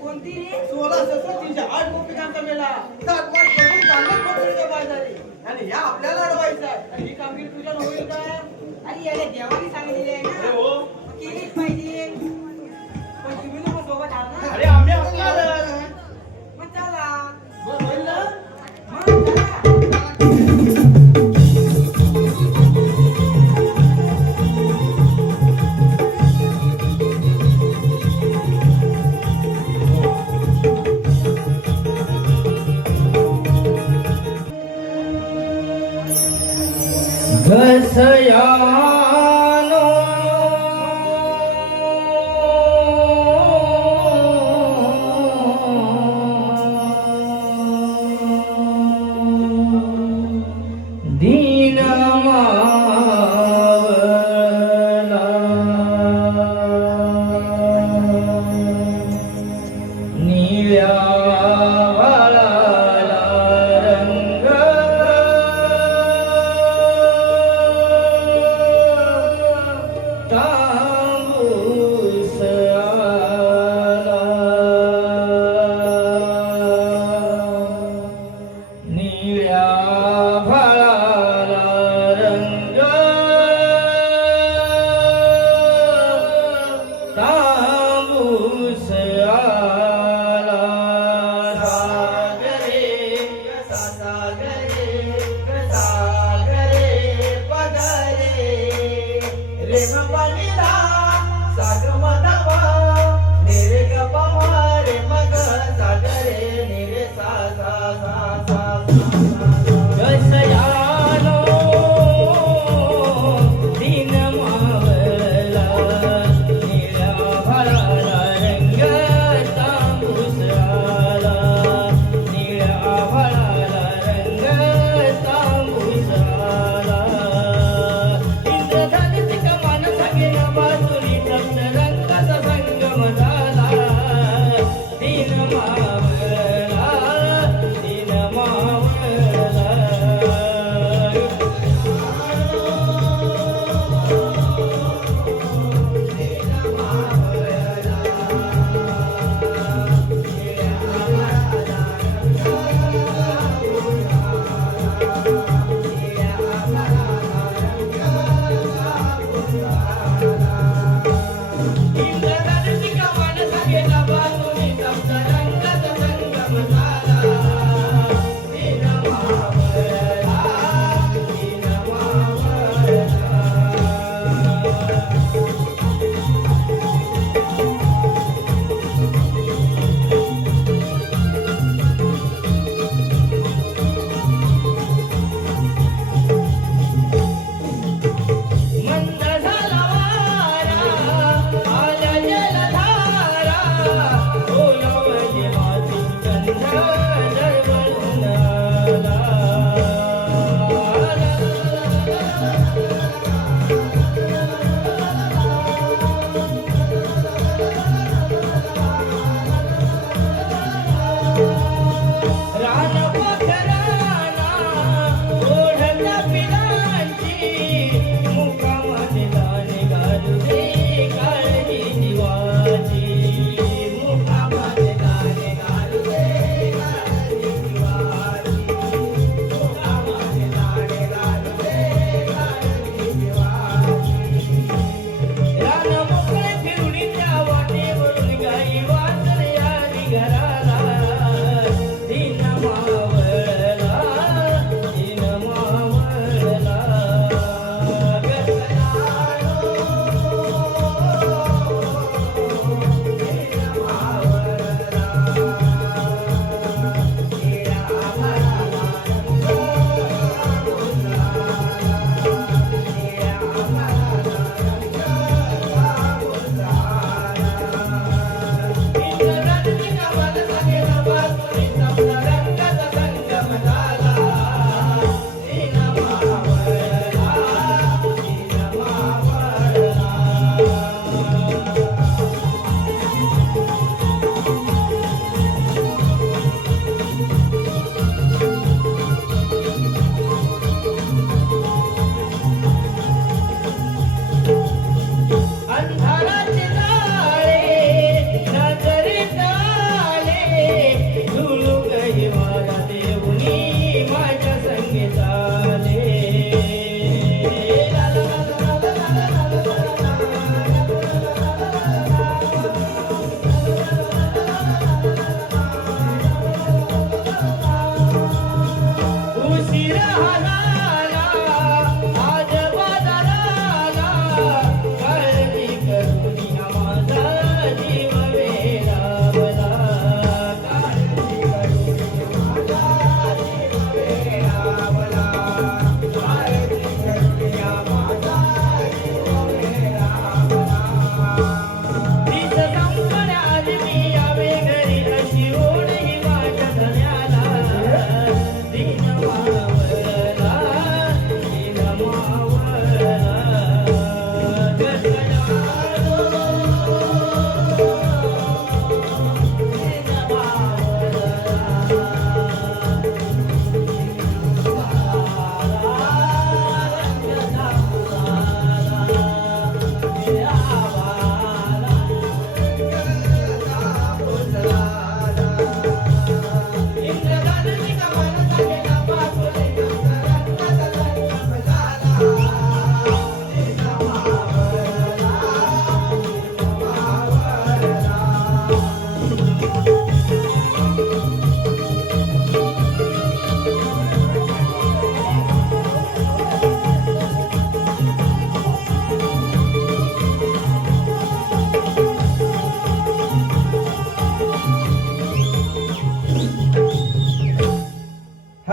कोणती रे 16 सतत 8 गोपिकांचा मेला 7 वाट करून चांगलं पकडलं बाजारी आणि ह्या आपल्याला अडवायचं आहे. आणि ही कामगिरी तुझ्या होईल काय? अरे याला देवाने सांगितलेली आहे अरे ना हो. मग केलीच पाहिजे पण तुम्ही लोक सोबत आहात ना अरे आम्ही असणार. मग चला बरं, होईल ना? मग चला घसयानो दीन मावला निव्या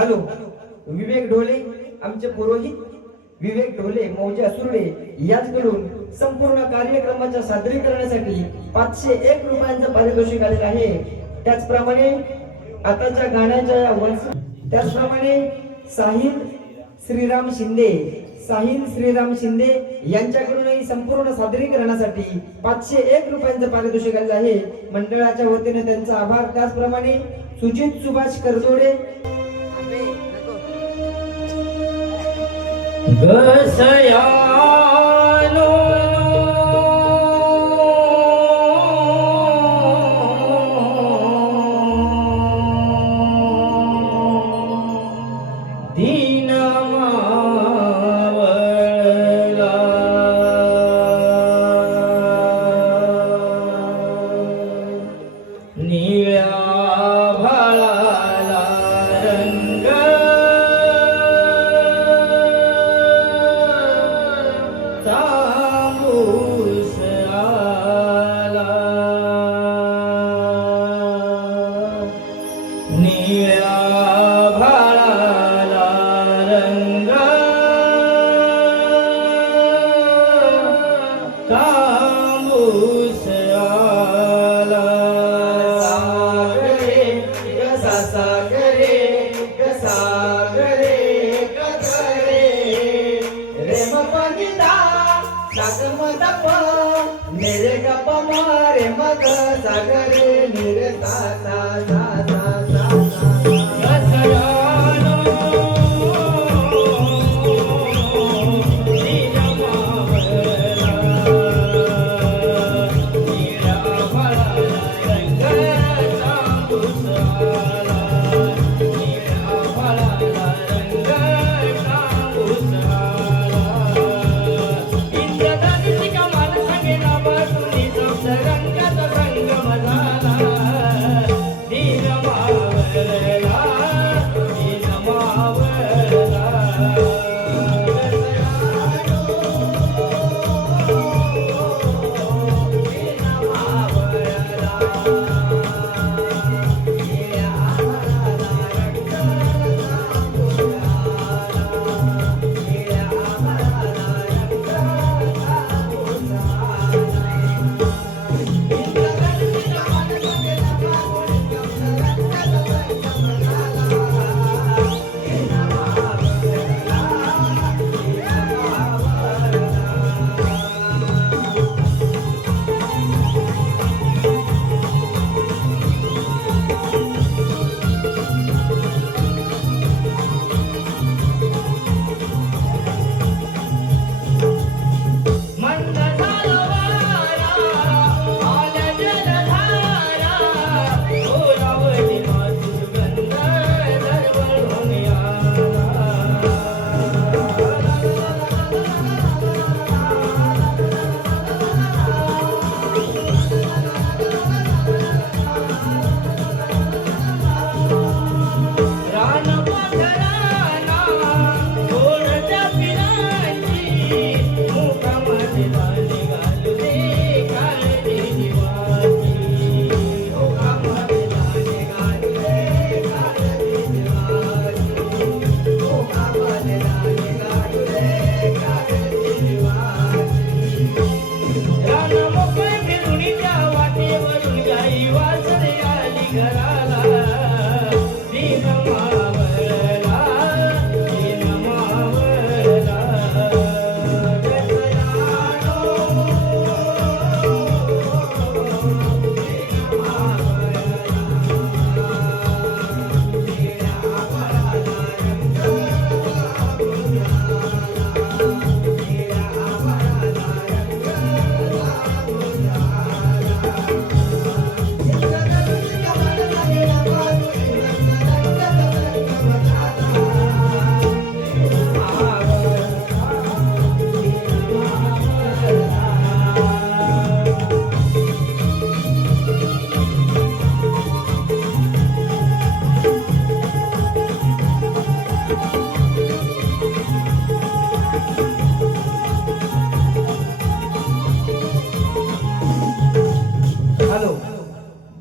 हॅलो, विवेक ढोले आमचे पुरोहित विवेक ढोले मौजे असुर्डे यांच्याकडून संपूर्ण कार्यक्रमाच्या सादरीकरणासाठी 501 रुपयांचं पारितोषिक आलेलं आहे. त्याचप्रमाणे आताच्या गाण्याच्या त्याचप्रमाणे साहिल श्रीराम शिंदे यांच्याकडूनही संपूर्ण सादरीकरणासाठी 501 रुपयांचं पारितोषिक आलेलं आहे. मंडळाच्या वतीने त्यांचा आभार. त्याचप्रमाणे सुजित सुभाष करदोडे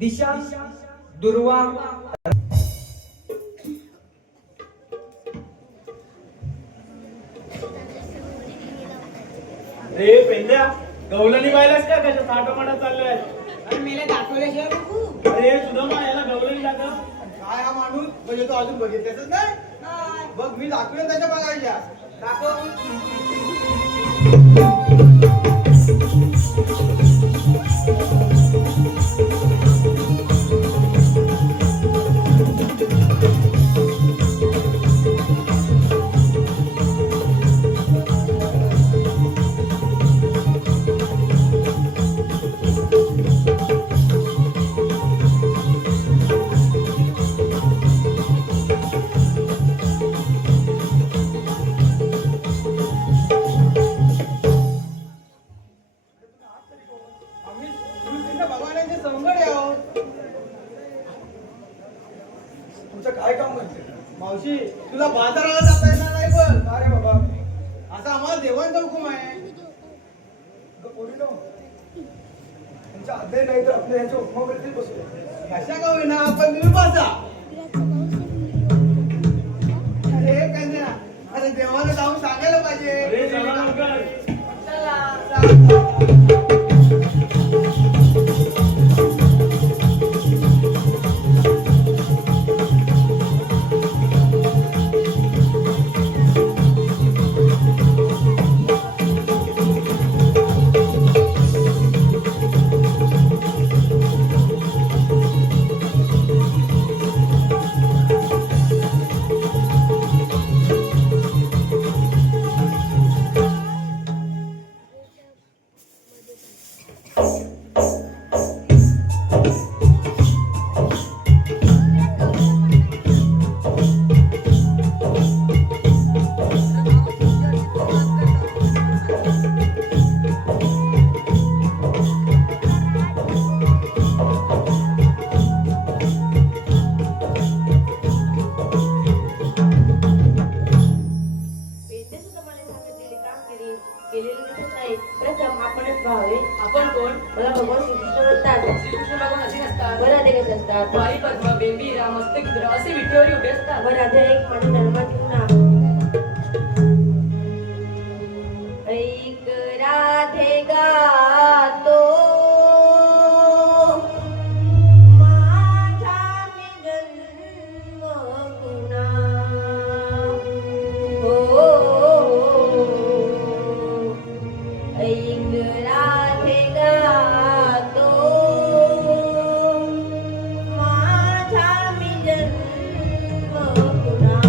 दिशा दुर्वा रे पेंद्या गवलनी पाहिलास का कशा थाटोमाटात चाललोय आणि मेले दाखवल्याशिवाय बघू. अरे सुद्धा याला गवलनी दाखव. काय हा माणूस म्हणजे तो अजून बघितलेच नाही बघ मी दाखवेन त्याच्या बघायच्या दाखव आम्ही श्रीकृष्ण भगवानांचे संगड आहोत. तुमचं काय काम करते मावशी तुला बाजाराला जाता येणार नाही पण अरे बाबा असा आम्हाला देवांचा हुकूम आहे. पोरी ना तुमच्या अध्याय नाही तर आपल्या यांच्या उपमावरती बसले कशा का होईना आपण निर्माता अरे कन्या अरे देवाला जाऊन सांगायला पाहिजे. अरे चला लवकर. वेद्य सुद्धा मला सांगितलेली कामगिरी केलेली दिसत नाही. प्रथम आपणच व्हावे. आपण कोण? मला भगवान श्रीकृष्ण म्हणतात. श्रीकृष्ण भगवान असे नसतात. बरं ते कसे असतात? वारी पद्म बेंबीरा मस्तकिंद्र असे विठ्ठलवरी उभे असतात. बरं ते एक माझ्या धर्मातील नाव. ऐक राधे गातो माझा मी जन्म पुन्हा. हो ऐक राधे गातो माझा मी जन्म पुन्हा.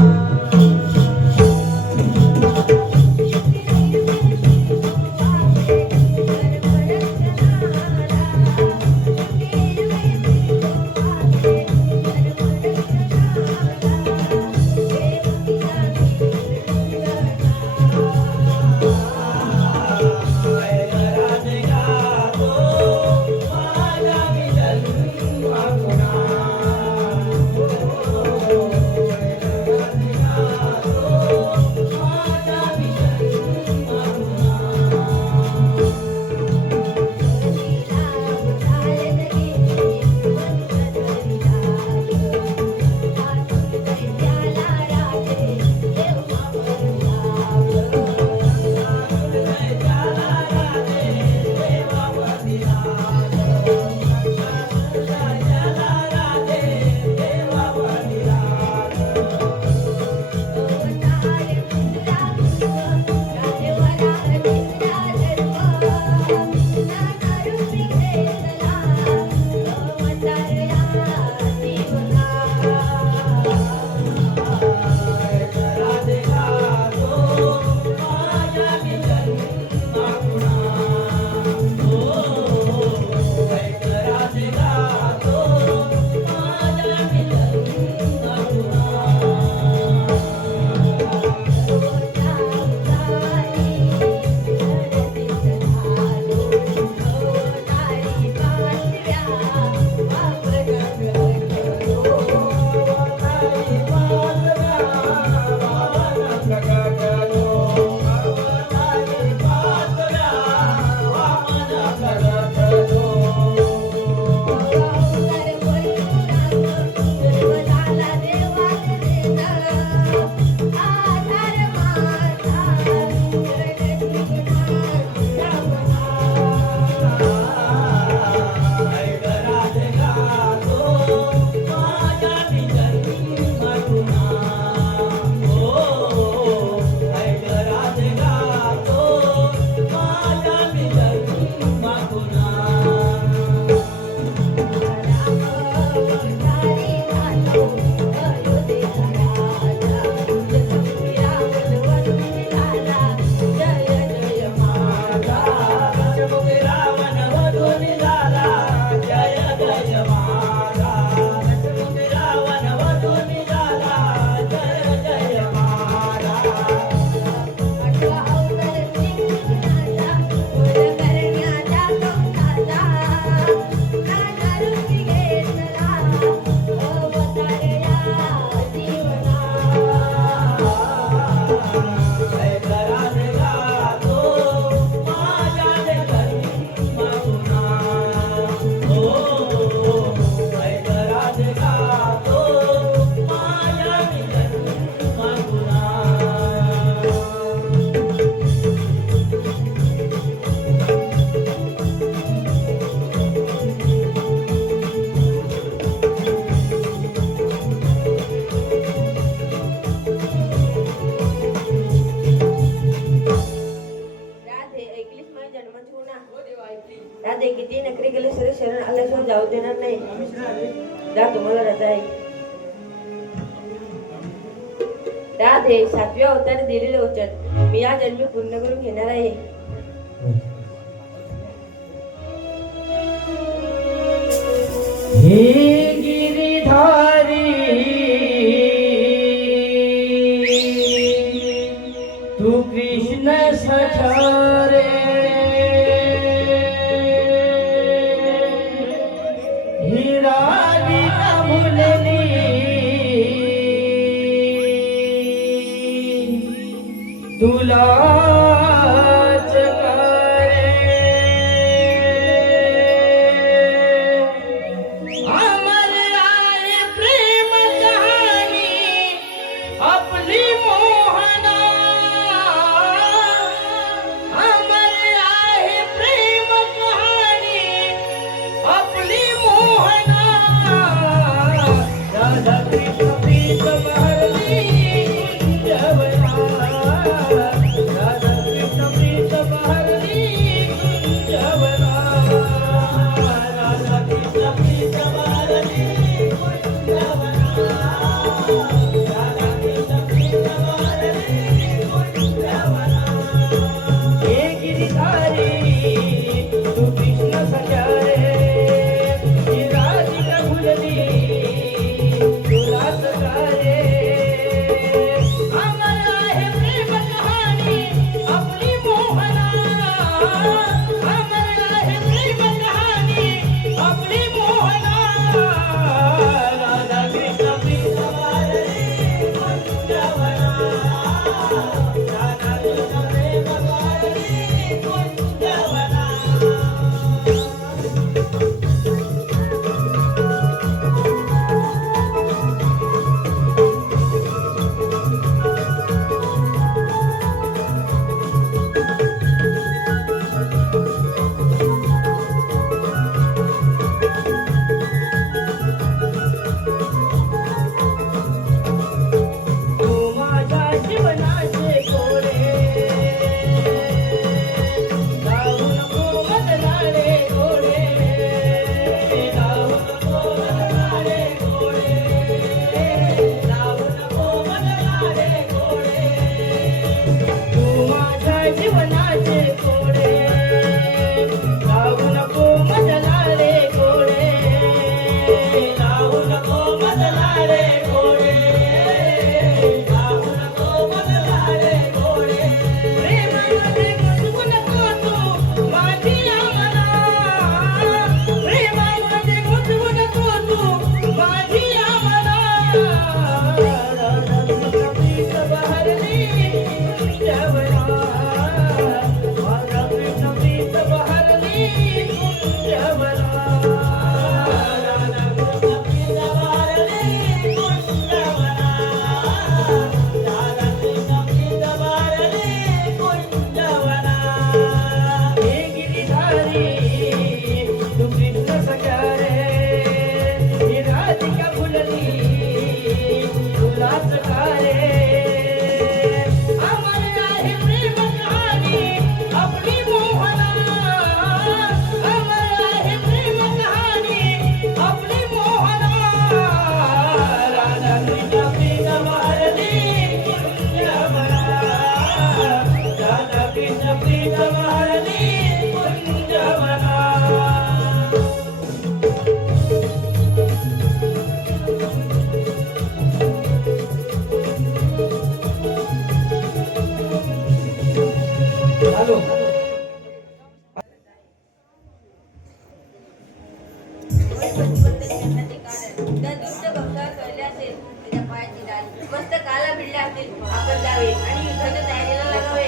मला रजा आहे. राधे 7व्या अवतार दिलेले वचन मी या जन्मी पूर्ण करून घेणार आहे. हे गिरिधारी तू कृष्ण सचारे ही राधिका भुलली तुलाच करे अमर आहे प्रेम कहाणी आपली मोहना अमर आहे प्रेम कहाणी आपली मोहना राधा कृष्ण प्रीत बहरली कुंजवना राधा कृष्ण प्रीत बहरली कुंजवना राधा कृष्ण प्रीत बहरली कुंजवना राधा कृष्ण प्रीत बहरली कुंजवना हे गिरिधारी तू कृष्ण सचारे ही राधिका भुलली तुला सचारे अमर आहे प्रेम कहाणी आपली मोहना अमर आहे प्रेम कहाणी आपली मोहना राधा कृष्ण प्रीत बहरली कुंजवना राधा कृष्ण प्रेम बहरली कुंजवना तू माझ्या जीवनाचे कोडे जाऊ नको बदलारे कोडे जाऊ नको बदलारे कोडे जाऊ नको बदलारे कोडे तू माझ्या जीवनाचे कोडे जाऊ नको बदलारे कोडे जाऊ नको बदलारे कोडे जाऊ नको बदलारे कोडे प्रेमामध्ये गुंतवू नको तू माझी आमना प्रेमामध्ये गुंतवू नको तू माझी आमना राधा कृष्ण प्रीत बहरली कुंजवना राधा कृष्ण प्रीत बहरली कुंजवना राधा कृष्ण प्रीत बहरली कुंजवना राधा कृष्ण प्रीत बहरली कुंजवना हे गिरिधारी तू कृष्ण सचारे ही राधिका भुलली तुलाच करे अमर आहे प्रेम कहाणी आपली मोहना अमर आहे प्रेम कहाणी आपली मोहना राधा कृष्ण प्रीत बहरली कुंजवना राधा कृष्ण प्रीत बहरली कुंजवना हॅलो त्या दुष्ट भक्ताला कळले असेल त्याच्या पायाची डाल मस्त काला भिडले असतील आपण जावे आणि युद्धाच्या तयारीला लागावे.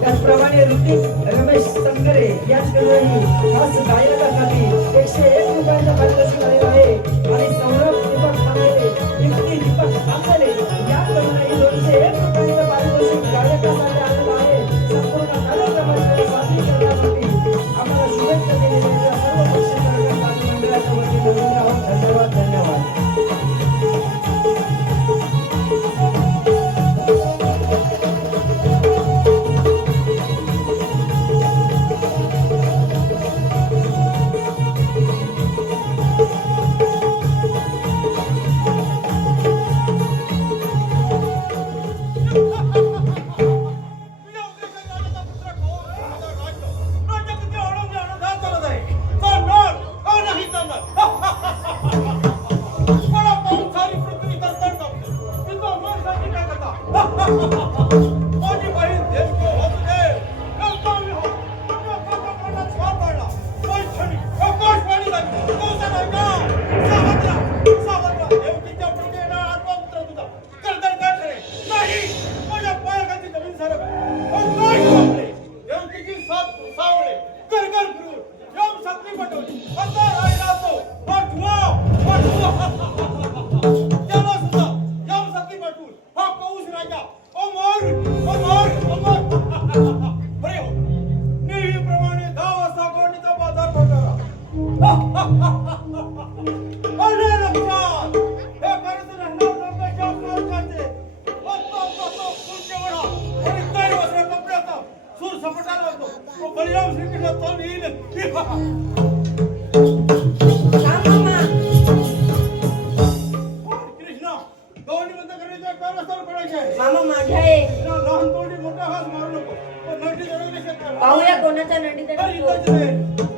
त्याचप्रमाणे ऋतिक रमेश संगरे यांच्याकडूनही खास गायनासाठी 101 रुपयांचा पारितोषिक आलेला आहे आणि सौरभ दीपक तांबे युक्ती दीपक तांबे यांकडूनही 201 रुपयांचा पारितोषिक गायकासाठी आलेला आहे. संपूर्ण कार्यक्रमाचे सादरीकरणासाठी आम्हाला शुभेच्छा दिलेल्या सर्व प्रेक्षकांना मंडळाच्या वतीने धन्यवाद. सावळे गरगर फिरून यम सत्ती पटवली आता राहिला तो पाठवा त्याला सुद्धा यम सत्ती पटवून हा कौश राजा अमर अमर अमर बरे हो नेहमीप्रमाणे 10 वाजता कोणीचा बाजार भरणारा अरे लक्षात हे करत राहणार लोकांच्या मालकाचे आणि काही वस्त्र कपड्याचा सूर सपटाला होतो तो बलिराम श्रीकृष्ण तो येईल कृष्णा दोन्ही बंद करायच्या का रस्त्यावर पडायचे आहे मामा माझ्या आहे लहान तोंडी मोठा हात मारू नको तो नटी जडवली शेतकरी पाहूया कोणाचा नंदी अरे इथंच रे